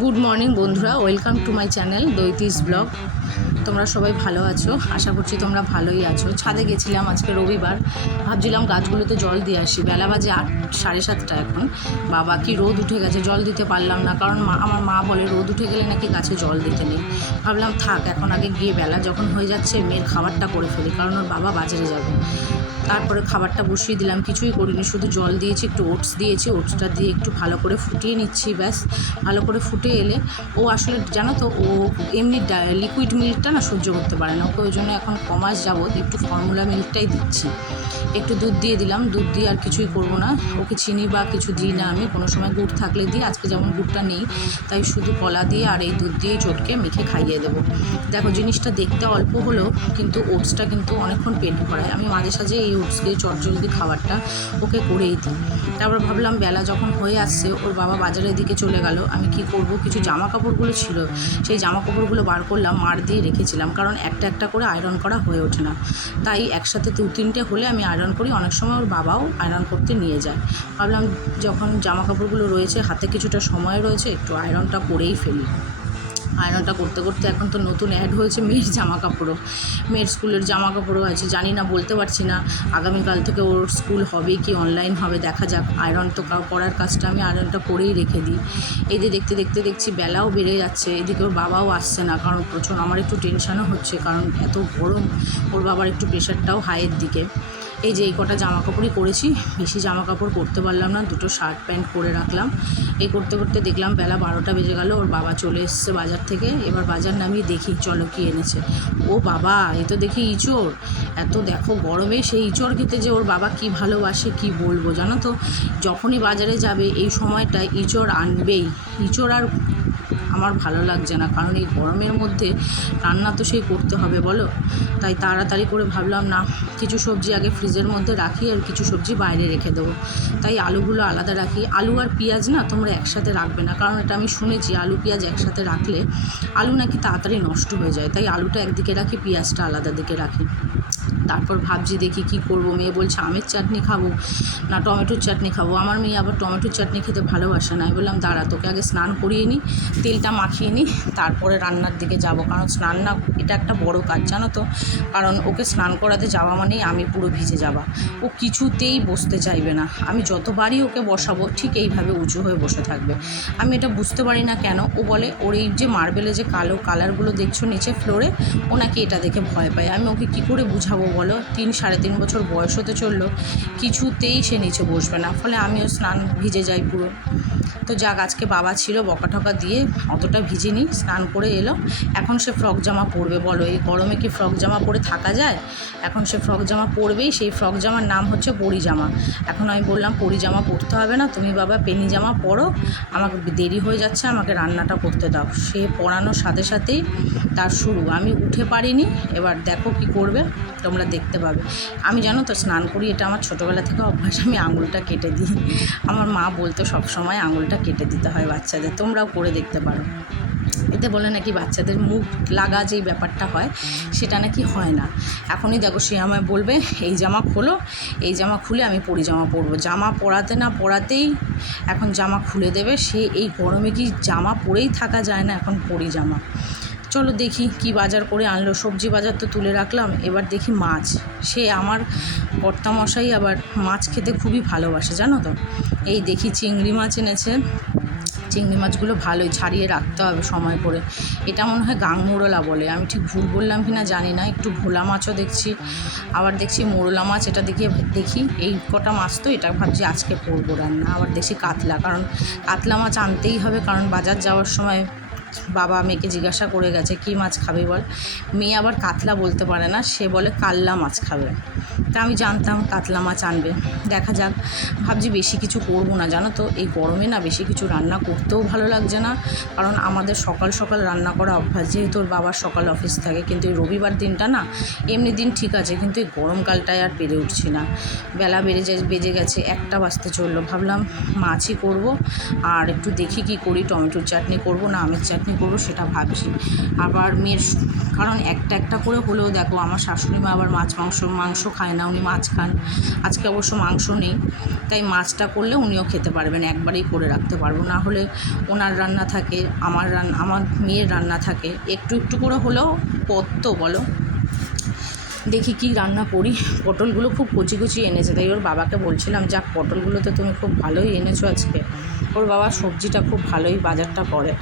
Good morning বন্ধুরা, welcome to my channel দৈতিস blog. তোমরা সবাই ভালো আছো, আশা করছি তোমরা ভালোই আছো। ছাদে গেছিলাম, আজকে রবিবার, ভাবছিলাম গাছগুলোতে জল দিয়ে আসি। বেলা বাজে 7:30 এখন। বাবা কি রোদ উঠে গেছে, জল দিতে পারলাম না, কারণ আমার মা বলে রোদ উঠে গেলে নাকি গাছে জল দিতে নেই। ভাবলাম থাক, এখন আগে গিয়ে বেলা যখন হয়ে যাচ্ছে মেয়ের খাবারটা করে ফেলি, কারণ ওর বাবা বাজারে যাবে। তারপরে খাবারটা বসিয়ে দিলাম, কিছুই করিনি, শুধু জল দিয়েছি, একটু ওটস দিয়েছি, ওটসটা দিয়ে একটু ভালো করে ফুটিয়ে নিচ্ছি। ব্যাস, ভালো করে ফুটে এলে ও আসলে জানো তো, ও এমনি লিকুইড মিল্কটা না সহ্য করতে পারে না, ওকে ওই জন্য এখন কমাস যাবত একটু ফর্মুলা মিল্কটাই দিচ্ছি। একটু দুধ দিয়ে দিলাম, দুধ দিয়ে আর কিছুই করবো না, ওকে চিনি বা কিছু দিই না আমি, কোনো সময় গুড় থাকলে দিই, আজকে যেমন গুড়টা নেই তাই শুধু কলা দিয়ে আর এই দুধ দিয়েই চটকে মেখে খাইয়ে দেবো। দেখো, জিনিসটা দেখতে অল্প হলেও কিন্তু ওটসটা কিন্তু অনেকক্ষণ পেট ভরায়। আমি মাঝে সাঝে এই ওটস দিয়ে চটজলদি খাবারটা ওকে করেই দিই। তারপর ভাবলাম বেলা যখন হয়ে আসছে, ওর বাবা বাজারের দিকে চলে গেল, আমি কি করব, কিছু জামা কাপড়গুলো ছিল, সেই জামা কাপড়গুলো বার করলাম, মার দিয়ে রেখেছিলাম, কারণ একটা একটা করে আয়রন করা হয়ে ওঠে না, তাই একসাথে 2-3টে হলে আমি আয়রন করি। অনেক সময় ওর বাবাও আয়রন করতে নিয়ে যায়। ভাবলাম যখন জামা কাপড়গুলো রয়েছে, হাতে কিছুটা সময় রয়েছে, একটু আয়রনটা করেই ফেলি। আয়রনটা করতে করতে এখন তো নতুন অ্যাড হয়েছে মেয়ের জামা কাপড়ও, মেয়ের স্কুলের জামা কাপড়ও আছে, জানি না, বলতে পারছি না আগামীকাল থেকে ওর স্কুল হবে কি অনলাইন হবে, দেখা যাক। আয়রন তো করার কাজটা আমি আয়রনটা করেই রেখে দিই। এই যে দেখতে দেখতে দেখছি বেলাও বেড়ে যাচ্ছে, এদিকে ওর বাবাও আসছে না, কারণ প্রচুর আমার একটু টেনশনও হচ্ছে, কারণ এত গরম, ওর বাবার একটু প্রেশারটাও হাইয়ের দিকে। এই যে এই কটা জামা কাপড়ই করেছি, বেশি জামা কাপড় করতে পারলাম না, দুটো শার্ট প্যান্ট করে রাখলাম। এই করতে করতে দেখলাম বেলা 12টা বেজে গেল, ওর বাবা চলে এসছে বাজার থেকে। এবার বাজার নামিয়ে দেখি, চলো কি এনেছে। ও বাবা, এই তো দেখি ইঁচড়। এত দেখো গরমে সেই ইঁচড় খেতে যে ওর বাবা কি ভালোবাসে কি বলবো, জানো তো। যখনই বাজারে যাবে এই সময়টায় ইঁচড় আনবেই। ইঁচড় আর আমার ভালো লাগছে না, কারণ এই গরমের মধ্যে রান্না তো সেই করতে হবে বলো। তাই তাড়াতাড়ি করে ভাবলাম না, কিছু সবজি আগে ফ্রিজের মধ্যে রাখি আর কিছু সবজি বাইরে রেখে দেবো। তাই আলুগুলো আলাদা রাখি। আলু আর পেঁয়াজ না তোমরা একসাথে রাখবে না, কারণ এটা আমি শুনেছি আলু পেঁয়াজ একসাথে রাখলে আলু নাকি তাড়াতাড়ি নষ্ট হয়ে যায়, তাই আলুটা একদিকে রাখি, পেঁয়াজটা আলাদা দিকে রাখি। তারপর ভাবছি দেখি কি করব। মেয়ে বলছে আমের চাটনি খাবো না টমেটোর চাটনি খাবো। আমার মেয়ে আবার টমেটোর চাটনি খেতে ভালোবাসে না। আমি বললাম দাঁড়া, তোকে আগে স্নান করিয়ে নিই, তেলটা মাখিয়ে নিই, তারপরে রান্নার দিকে যাব, কারণ স্নান না, এটা একটা বড় কাজ জানো তো। কারণ ওকে স্নান করাতে যাওয়া মানেই আমি পুরো ভিজে যাওয়া। ও কিছুতেই বসতে চাইবে না, আমি যতবারই ওকে বসাবো ঠিক এইভাবে উঁচু হয়ে বসে থাকবে। আমি এটা বুঝতে পারি না কেন। ও বলে ওর এই যে মার্বেলে যে কালো কালারগুলো দেখছো নিচে ফ্লোরে, ও নাকি এটা দেখে ভয় পায়। আমি ওকে কী করে বুঝাবো বলো, 3-3.5 বছর বয়স হতে চললো, কিছুতেই সে নিচে বসবে না, ফলে আমিও স্নান ভিজে যাই পুরো। তো যাক, আজকে বাবা ছিল, বকা ঠকা দিয়ে অতটা ভিজিনি, স্নান করে এলো। এখন সে ফ্রক জামা পরবে, বলো এই গরমে কি ফ্রক জামা পরে থাকা যায়। এখন সে ফ্রক জামা পরবেই, সেই ফ্রক জামার নাম হচ্ছে পরি জামা। এখন আমি বললাম পরি জামা পরতে হবে না, তুমি বাবা পেনি জামা পরো, আমাকে দেরি হয়ে যাচ্ছে, আমাকে রান্নাটা করতে দাও। সে পরানোর সাথে সাথেই তার শুরু। আমি উঠে পারিনি, এবার দেখো কি করবে, তোমরা দেখতে পাবে। আমি জানো তো স্নান করি, এটা আমার ছোটোবেলা থেকে অভ্যাস, আমি আঙুলটা কেটে দিই। আমার মা বলতো সবসময় আঙুলটা কেটে দিতে হয় বাচ্চাদের, তোমরাও করে দেখতে পারো। এতে বলে নাকি বাচ্চাদের মুখ লাগা যেই ব্যাপারটা হয় সেটা নাকি হয় না। এখনই দেখো সে আমায় বলবে এই জামা খোলো, এই জামা খুলে আমি পরি জামা পরবো। জামা পরাতে না পরাতেই এখন জামা খুলে দেবে। সে এই গরমে কি জামা পরেই থাকা যায় না, এখন পরি জামা। চলো দেখি কি বাজার করে আনলো। সবজি বাজার তো তুলে রাখলাম, এবার দেখি মাছ। সে আমার কর্তামশাই আবার মাছ খেতে খুবই ভালোবাসে জানো তো। এই দেখি চিংড়ি মাছ এনেছে। চিংড়ি মাছগুলো ভালোই ছাড়িয়ে রাখতে হবে সময় করে। এটা মনে হয় গাংমোড়লা বলে, আমি ঠিক ভুল বললাম কি না জানি না। একটু ভোলা মাছও দেখছি, আবার দেখছি মোরলা মাছ। এটা দেখি এই কটা মাছ তো এটা ভাবছি আজকে করবো রান্না। আবার দেখছি কাতলা, কারণ কাতলা মাছ আনতেই হবে, কারণ বাজার যাওয়ার সময় বাবা মেয়েকে জিজ্ঞাসা করে গেছে কী মাছ খাবে বল। মেয়ে আবার কাতলা বলতে পারে না, সে বলে কাল্লা মাছ খাবে। তা আমি জানতাম কাতলা মাছ আনবে, দেখা যাক। ভাবছি বেশি কিছু করবো না জানো তো, এই গরমে না বেশি কিছু রান্না করতেও ভালো লাগছে না, কারণ আমাদের সকাল সকাল রান্না করা অভ্যাস, যেহেতু ওর বাবার সকাল অফিস থাকে। কিন্তু এই রবিবার দিনটা না, এমনি দিন ঠিক আছে, কিন্তু এই গরমকালটায় আর পেরে উঠছি না। বেলা বেজে গেছে, 1টা বাজতে চললো। ভাবলাম মাছই করব, আর একটু দেখি কি করি, টমেটোর চাটনি করব না আমের চাটনি চাটনি করবো সেটা ভাবছি। আবার মেয়ের কারণ একটা একটা করে হলেও দেখো আমার শাশুড়ি মা আবার মাংস খায় না, উনি মাছ খান। আজকে অবশ্য মাংস নেই, তাই মাছটা করলে উনিও খেতে পারবেন, একবারেই করে রাখতে পারবো। না হলে ওনার রান্না থাকে, আমার মেয়ের রান্না থাকে, একটু একটু করে হলেও কত বলো। দেখি কি রান্না করি। পটলগুলো খুব কচি কচি এনেছে, তাই ওর বাবাকে বলছিলাম, যাক পটলগুলো তো তুমি খুব ভালোই এনেছো আজকে। ওর বাবা সবজিটা খুব ভালোই বাজারটা করে,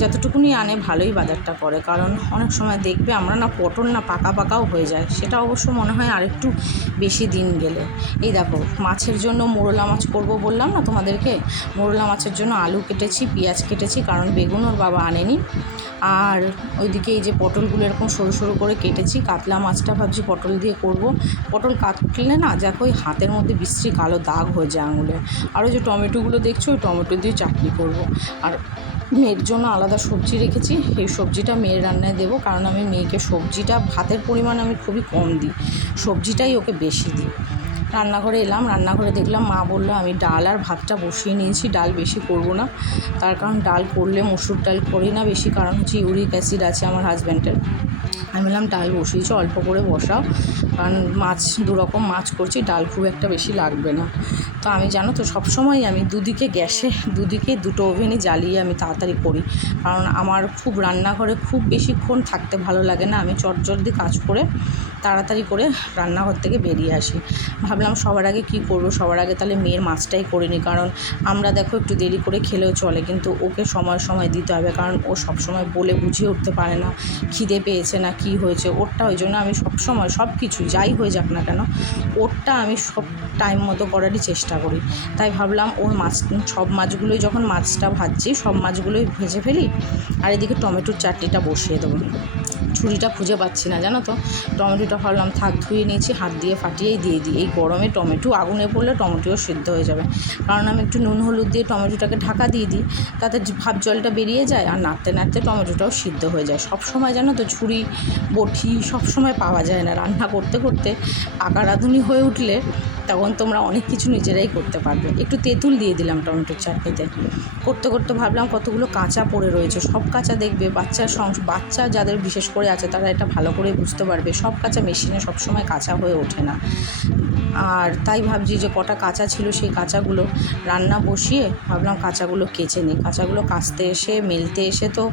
যতটুকুনি আনে ভালোই বাজারটা করে। কারণ অনেক সময় দেখবে আমরা না পটল না পাকা পাকাও হয়ে যায়, সেটা অবশ্য মনে হয় আরেকটু বেশি দিন গেলে। এই দেখো মাছের জন্য মোরলা মাছ করব বললাম না তোমাদেরকে, মোরলা মাছের জন্য আলু কেটেছি, পেঁয়াজ কেটেছি, কারণ বেগুন ওর বাবা আনেনি। আর ওইদিকে এই যে পটলগুলো এরকম সরু সরু করে কেটেছি। কাতলা মাছটা ভাবছি পটল দিয়ে করব। পটল কাটলে না দেখো ওই হাতের মধ্যে বিশ্রী কালো দাগ হয়ে যায় আঙুলে। আর ওই যে টমেটোগুলো দেখছো, ওই টমেটো দিয়ে চাটনি করব। আর মেয়ের জন্য আলাদা সবজি রেখেছি, এই সবজিটা মেয়ের রান্নায় দেবো, কারণ আমি মেয়েকে সবজিটা ভাতের পরিমাণ আমি খুবই কম দিই, সবজিটাই ওকে বেশি দিই। রান্নাঘরে এলাম, রান্নাঘরে দেখলাম মা বললো আমি ডাল আর ভাতটা বসিয়ে নিয়েছি, ডাল বেশি করব না। তার কারণ ডাল করলে মসুর ডাল করি না বেশি, কারণ হচ্ছে ইউরিক অ্যাসিড আছে আমার হাজব্যান্ডের। আমি বললাম ডাল বসিয়েছি, অল্প করে বসাও, কারণ মাছ দুরকম মাছ করছি, ডাল খুব একটা বেশি লাগবে না। তো আমি জানো তো সবসময় আমি দুদিকে দুটো ওভেনই জ্বালিয়ে আমি তাড়াতাড়ি করি, কারণ আমার খুব রান্নাঘরে খুব বেশিক্ষণ থাকতে ভালো লাগে না। আমি চটজলদি কাজ করে তাড়াতাড়ি করে রান্নাঘর থেকে বেরিয়ে আসি। ভাবলাম সবার আগে কী করবো, সবার আগে তাহলে মেয়ের মাছটাই করে নিই, কারণ আমরা দেখো একটু দেরি করে খেলেও চলে, কিন্তু ওকে সময় দিতে হবে, কারণ ও সবসময় বলে বুঝিয়ে উঠতে পারে না খিদে পেয়েছে না কি হয়েছে ওরটা। ওই জন্য আমি সবসময় সব কিছু যাই হয়ে যাক না কেন ওরটা আমি সব টাইম মতো করারই চেষ্টা করি। তাই ভাবলাম ওর সব মাছগুলোই যখন মাছটা ভাজছি সব মাছগুলোই ভেজে ফেলি, আর এদিকে টমেটোর চাটনিটা বসিয়ে দেবো। ছুরিটা খুঁজে পাচ্ছি না জানো তো, টমেটোটা ভাবলাম থাক, ধুয়ে নিয়েছি, হাত দিয়ে ফাটিয়েই দিয়ে দিই। এই গরমে টমেটো আগুনে পড়লে টমেটোও সিদ্ধ হয়ে যাবে, কারণ আমি একটু নুন হলুদ দিয়ে টমেটোটাকে ঢাকা দিয়ে দিই, তাতে ভাব জলটা বেরিয়ে যায়, আর নাড়তে নাড়তে টমেটোটাও সিদ্ধ হয়ে যায়। সব সময় জানো তো ছুরি বটি সব সময় পাওয়া যায় না, রান্না করতে করতে পাকা রাঁধুনি হয়ে উঠলে তখন তোমরা অনেক কিছু নিজেরাই করতে পারবে। একটু তেঁতুল দিয়ে দিলাম টমেটোর চাটনিতে। করতে করতে ভাবলাম কতগুলো কাঁচা পড়ে রয়েছে, সব কাঁচা দেখবে বাচ্চা যাদের বিশেষ করে আছে তারা এটা ভালো করে বুঝতে পারবে, সব কাঁচা মেশিনে সবসময় কাঁচা হয়ে ওঠে না। আর তাই ভাবছি যে কটা কাঁচা ছিল সেই কাঁচাগুলো রান্না বসিয়ে ভাবলাম কাঁচাগুলো কেচে নিই। কাঁচাগুলো কাচতে এসে মেলতে এসে তো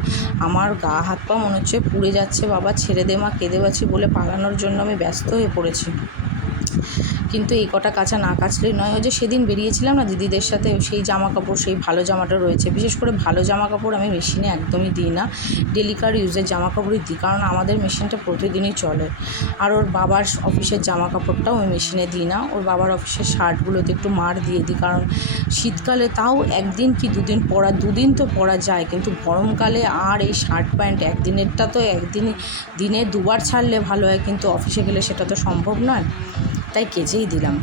আমার গা হাত পা মনে হচ্ছে পুড়ে যাচ্ছে, বাবা ছেড়ে দে মা, কেঁদে বাঁচি বলে পালানোর জন্য আমি ব্যস্ত হয়ে পড়েছি। কিন্তু এই কটা কাঁচা না কাচলেই নয়। ওই যে সেদিন বেরিয়েছিলাম না দিদিদের সাথে, সেই জামা কাপড়, সেই ভালো জামাটা রয়েছে। বিশেষ করে ভালো জামা কাপড় আমি মেশিনে একদমই দিই না, ডেলিকার ইউজের জামা কাপড়ই দিই, কারণ আমাদের মেশিনটা প্রতিদিনই চলে। আর ওর বাবার অফিসের জামা কাপড়টাও আমি মেশিনে দিই না, ওর বাবার অফিসের শার্টগুলোতে একটু মার দিয়ে দিই, কারণ শীতকালে তাও একদিন কি দুদিন তো পরা যায়, কিন্তু গরমকালে আর এই শার্ট প্যান্ট একদিনেরটা তো দিনে দুবার ছাড়লে ভালো হয়, কিন্তু অফিসে গেলে সেটা তো সম্ভব নয়, তাই কেচেই দিলাম।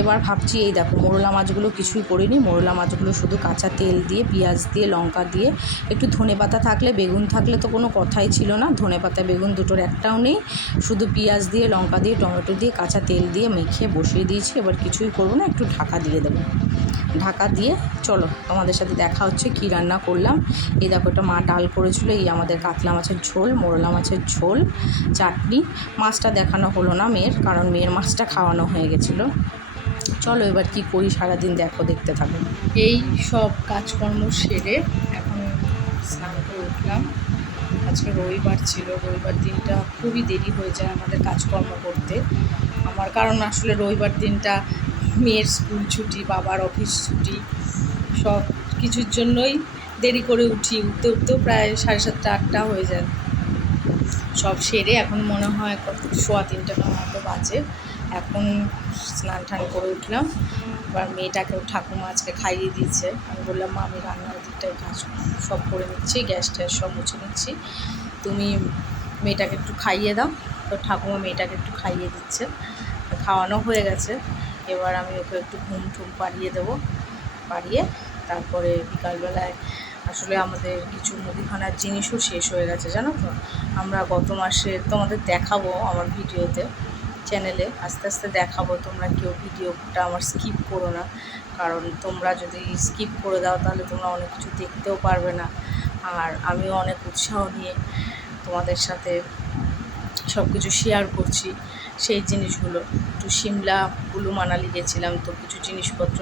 এবার ভাবছি এই দেখো মোরলা মাছগুলো কিছুই করিনি, মোরলা মাছগুলো শুধু কাঁচা তেল দিয়ে পেঁয়াজ দিয়ে লঙ্কা দিয়ে একটু ধনেপাতা থাকলে বেগুন থাকলে তো কোনো কথাই ছিল না, ধনেপাতা বেগুন দুটোর একটাও নেই, শুধু পেঁয়াজ দিয়ে লঙ্কা দিয়ে টমেটো দিয়ে কাঁচা তেল দিয়ে মেখে বসিয়ে দিয়েছি। এবার কিছুই করবো না, একটু ঢাকা দিয়ে দেবো। ঢাকা দিয়ে চলো তোমাদের সাথে দেখা হচ্ছে কী রান্না করলাম। এই দেখো এটা মা ডাল করেছিল, এই আমাদের কাতলা মাছের ঝোল, মোরলা মাছের ঝোল, চাটনি। মাছটা দেখানো হলো না মেয়ের, কারণ মেয়ের মাছটা খাওয়ানো হয়ে গেছিলো। চলো এবার কি করি সারাদিন দেখতে থাকো। এই সব কাজকর্ম সেরে এখন স্নান করে উঠলাম। আজকে রবিবার ছিল, রবিবার দিনটা খুবই দেরি হয়ে যায় আমাদের কাজকর্ম করতে আমার, কারণ আসলে রবিবার দিনটা মেয়ের স্কুল ছুটি, বাবার অফিস ছুটি, সব কিছুর জন্যই দেরি করে উঠতে উঠতেও প্রায় 7:30 8টা হয়ে যায়। সব সেরে এখন মনে হয় 3:15 মতো বাজে, এখন স্নান টান করে উঠলাম। এবার মেয়েটাকেও ঠাকুমা আজকে খাইয়ে দিয়েছে। আমি বললাম মা আমি রান্নার দিকটাই কাজ সব করে নিচ্ছি, গ্যাস ট্যাস সব মুছে নিচ্ছি, তুমি মেয়েটাকে একটু খাইয়ে দাও। তো ঠাকুমা মেয়েটাকে একটু খাইয়ে দিচ্ছে, খাওয়ানো হয়ে গেছে। এবার আমি ওকে একটু ঘুম পাড়িয়ে দেবো, পাড়িয়ে তারপরে বিকালবেলায় আসলে আমাদের কিছু মুদিখানার জিনিসও শেষ হয়ে গেছে জানো তো। আমরা গত মাসে তোমাদের দেখাবো আমার ভিডিওতে, চ্যানেলে আস্তে আস্তে দেখাবো, তোমরা কেউ ভিডিওটা আমার স্কিপ করো না, কারণ তোমরা যদি স্কিপ করে দাও তাহলে তোমরা অনেক কিছু দেখতেও পারবে না। আর আমিও অনেক উৎসাহ নিয়ে তোমাদের সাথে সব কিছু শেয়ার করছি। সেই জিনিসগুলো একটু সিমলা কুলু মানালি গেছিলাম, তো কিছু জিনিসপত্র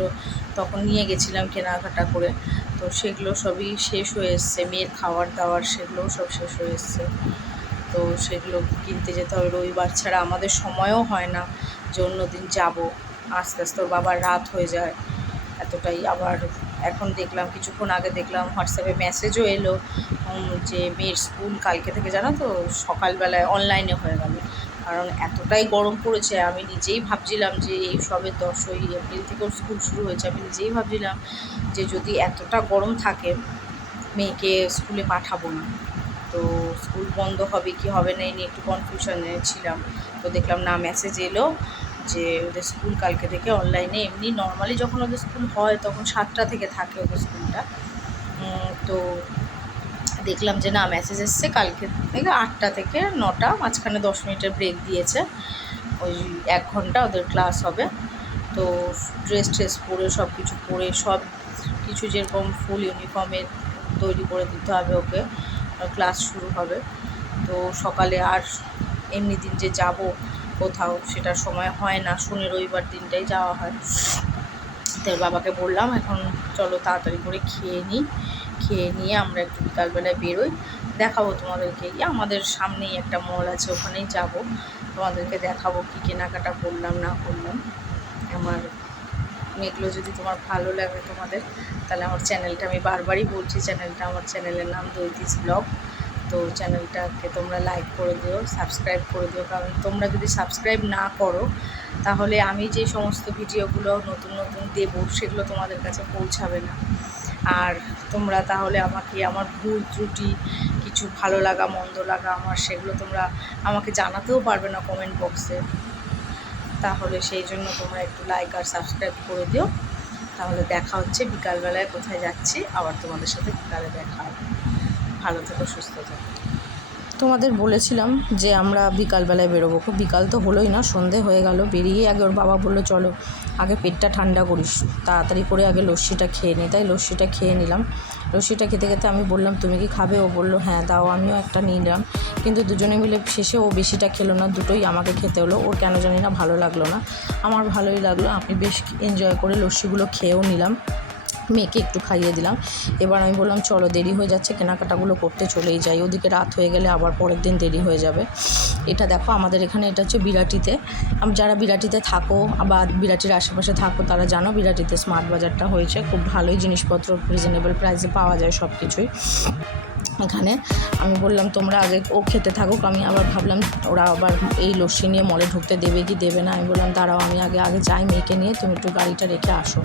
তখন নিয়ে গেছিলাম কেনাকাটা করে, তো সেগুলো সবই শেষ হয়ে এসছে। মেয়ের খাবার দাবার সেগুলোও সব শেষ হয়ে এসছে, তো সেগুলো কিনতে যেতে হবে। রবিবার ছাড়া আমাদের সময়ও হয় না যে অন্য দিন যাবো। আস্তে আস্তে ওর বাবার রাত হয়ে যায় এতটাই। আবার এখন দেখলাম, কিছুক্ষণ আগে দেখলাম হোয়াটসঅ্যাপে মেসেজও এলো যে মেয়ের স্কুল কালকে থেকে, জানো তো, সকালবেলায় অনলাইনে হয়ে গেল। কারণ এতটাই গরম পড়েছে, আমি নিজেই ভাবছিলাম যে এই সবে 10ই এপ্রিল থেকে স্কুল শুরু হয়েছে, আমি নিজেই ভাবছিলাম যে যদি এতটা গরম থাকে মেয়েকে স্কুলে পাঠাবো না, তো স্কুল বন্ধ হবে কি হবে না এই নিয়ে একটু কনফিউশনে ছিলাম। তো দেখলাম না, মেসেজ এলো যে ওদের স্কুল কালকে থেকে অনলাইনে। এমনি নর্মালি যখন ওদের স্কুল হয় তখন 7টা থেকে থাকে ওদের স্কুলটা, তো দেখলাম যে না, মেসেজ এসছে কালকে থেকে 8টা থেকে 9টা, মাঝখানে 10 মিনিটের ব্রেক দিয়েছে, ওই 1 ঘন্টা ওদের ক্লাস হবে। তো ড্রেস পরে সব কিছু পরে সব কিছু যেরকম ফুল ইউনিফর্মে তৈরি করে দিতে হবে ওকে, ক্লাস শুরু হবে। তো সকালে আর এমনি দিন যে যাব কোথাও সেটার সময় হয় না, শনি রবিবার দিনটাই যাওয়া হয়। তো বাবাকে বললাম এখন চলো তাড়াতাড়ি করে খেয়ে নিয়ে আমরা একটু বিকালবেলায় বেরোই, দেখাবো তোমাদেরকে। আমাদের সামনেই একটা মল আছে, ওখানেই যাব, তোমাদেরকে দেখাবো কী কেনাকাটা করলাম না করলাম। আমার এগুলো যদি তোমার ভালো লাগে তোমাদের, তাহলে আমার চ্যানেলটা, আমি বারবারই বলছি চ্যানেলটা, আমার চ্যানেলের নাম দৈতিস ব্লগ। তো চ্যানেলটাকে তোমরা লাইক করে দিও, সাবস্ক্রাইব করে দিও, কারণ তোমরা যদি সাবস্ক্রাইব না করো তাহলে আমি যে সমস্ত ভিডিওগুলো নতুন নতুন দেবো সেগুলো তোমাদের কাছে পৌঁছাবে না। আর তোমরা তাহলে আমাকে আমার ভুল ত্রুটি, কিছু ভালো লাগা মন্দ লাগা আমার, সেগুলো তোমরা আমাকে জানাতেও পারবে না কমেন্ট বক্সে। তাহলে সেই জন্য তোমরা একটু লাইক আর সাবস্ক্রাইব করে দিও। তাহলে দেখা হচ্ছে বিকালবেলায়, কোথায় যাচ্ছি আবার তোমাদের সাথে বিকালে দেখা হবে। ভালো থেকো, সুস্থ থেকো। তোমাদের বলেছিলাম যে আমরা বিকালবেলায় বেরোবো, বিকাল তো হলোই না, সন্ধে হয়ে গেল। বেরিয়ে আগে ওর বাবা বললো চলো আগে পেটটা ঠান্ডা করিস, তাড়াতাড়ি করে আগে লস্যিটা খেয়ে নিই। তাই লস্যিটা খেয়ে নিলাম। লস্যিটা খেতে খেতে আমি বললাম তুমি কি খাবে? ও বললো হ্যাঁ দাও। আমিও একটা নিলাম, কিন্তু দুজনে মিলে শেষে ও বেশিটা খেলো না, দুটোই আমাকে খেতে হলো। ওর কেন জানি না ভালো লাগলো না, আমার ভালোই লাগলো। আমি বেশ এনজয় করে লস্যিগুলো খেয়েও নিলাম, মেয়েকে একটু খাইয়ে দিলাম। এবার আমি বললাম চলো দেরি হয়ে যাচ্ছে, কেনাকাটাগুলো করতে চলেই যাই, ওদিকে রাত হয়ে গেলে আবার পরের দিন দেরি হয়ে যাবে। এটা দেখো আমাদের এখানে, এটা হচ্ছে বিরাটিতে। যারা বিরাটিতে থাকো বা বিরাটির আশেপাশে থাকো তারা জানো বিরাটিতে স্মার্ট বাজারটা হয়েছে, খুব ভালোই জিনিসপত্র রিজনেবল প্রাইসে পাওয়া যায় সব কিছুই এখানে। আমি বললাম তোমরা আগে ও খেতে থাকুক, আমি আবার ভাবলাম ওরা আবার এই লস্যি নিয়ে মলে ঢুকতে দেবে কি দেবে না। আমি বললাম দাঁড়াও আমি আগে যাই মেয়েকে নিয়ে, তুমি একটু গাড়িটা রেখে আসো।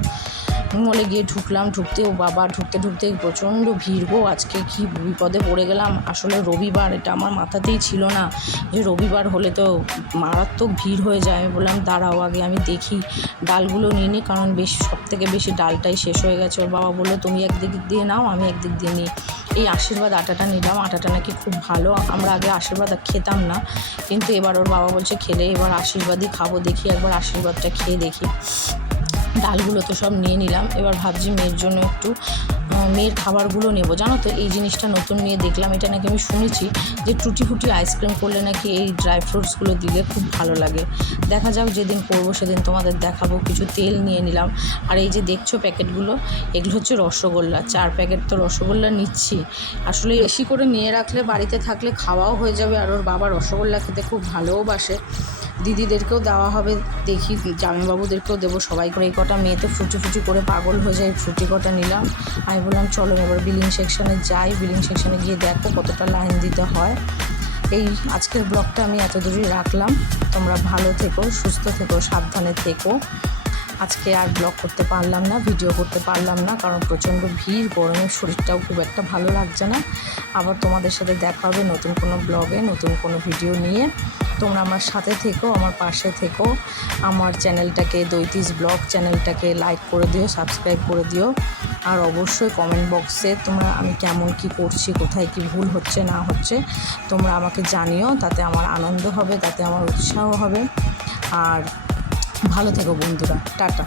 মলে গিয়ে ঢুকলাম, ঢুকতে ও বাবা ঢুকতে প্রচণ্ড ভিড় গো। আজকে কি বিপদে পড়ে গেলাম, আসলে রবিবার, এটা আমার মাথাতেই ছিল না যে রবিবার হলে তো মারাত্মক ভিড় হয়ে যায়। আমি বললাম দাঁড়াও আগে আমি দেখি ডালগুলো নিয়ে নিই, কারণ সবথেকে বেশি ডালটাই শেষ হয়ে গেছে। ওর বাবা বললো তুমি একদিক দিয়ে নাও, আমি একদিক দিয়ে নিই। এই আশীর্বাদ আটাটা নিলাম, আটাটা নাকি খুব ভালো। আমরা আগে আশীর্বাদ খেতাম না, কিন্তু এবার ওর বাবা বলছে খেলে এবার আশীর্বাদই খাবো, দেখি একবার আশীর্বাদটা খেয়ে দেখি। ডালগুলো তো সব নিয়ে নিলাম। এবার ভাবছি মেয়ের জন্য একটু মেয়ের খাবারগুলো নেব। জানো তো এই জিনিসটা নতুন নিয়ে দেখলাম, এটা নাকি আমি শুনেছি যে টুটি ফুটি আইসক্রিম করলে নাকি এই ড্রাই ফ্রুটসগুলো দিলে খুব ভালো লাগে। দেখা যাক, যেদিন করবো সেদিন তোমাদের দেখাবো। কিছু তেল নিয়ে নিলাম। আর এই যে দেখছো প্যাকেটগুলো, এগুলো হচ্ছে রসগোল্লা, 4 প্যাকেট তো রসগোল্লা নিচ্ছি। আসলে বেশি করে নিয়ে রাখলে বাড়িতে থাকলে খাওয়াও হয়ে যাবে, আর ওর বাবা রসগোল্লা খেতে খুব ভালোও বাসে। দিদিদেরকেও দেওয়া হবে, দেখি জামাইবাবুদেরকেও দেবো, সবাই করে। এই কটা মেয়ে তো ফুটি করে পাগল হয়ে যায়, ফ্রুটি কটা নিলাম। আমি বললাম চলো এবার বিলিং সেকশানে যাই, বিলিং সেকশানে গিয়ে দেখো কতটা লাইন দিতে হয়। এই আজকের ব্লগটা আমি এত দূরই রাখলাম। তোমরা ভালো থেকো, সুস্থ থেকো, সাবধানে থেকো। আজকে আর ব্লগ করতে পারলাম না, ভিডিও করতে পারলাম না, কারণ প্রচণ্ড ভিড়, গরমে শরীরটাও খুব একটা ভালো লাগছে না। আবার তোমাদের সাথে দেখা হবে নতুন কোনো ব্লগে, নতুন কোনো ভিডিও নিয়ে। তোমরা আমার সাথে থেকো, আমার পাশে থেকো। আমার চ্যানেলটাকে, দৈতিস ব্লগ চ্যানেলটাকে লাইক করে দিও, সাবস্ক্রাইব করে দিও। আর অবশ্যই কমেন্ট বক্সে তোমরা আমি কেমন কি করছি, কোথায় কি ভুল হচ্ছে না হচ্ছে তোমরা আমাকে জানিও, তাতে আমার আনন্দ হবে, তাতে আমার উৎসাহ হবে। আর ভালো থেকো বন্ধুরা, টাটা।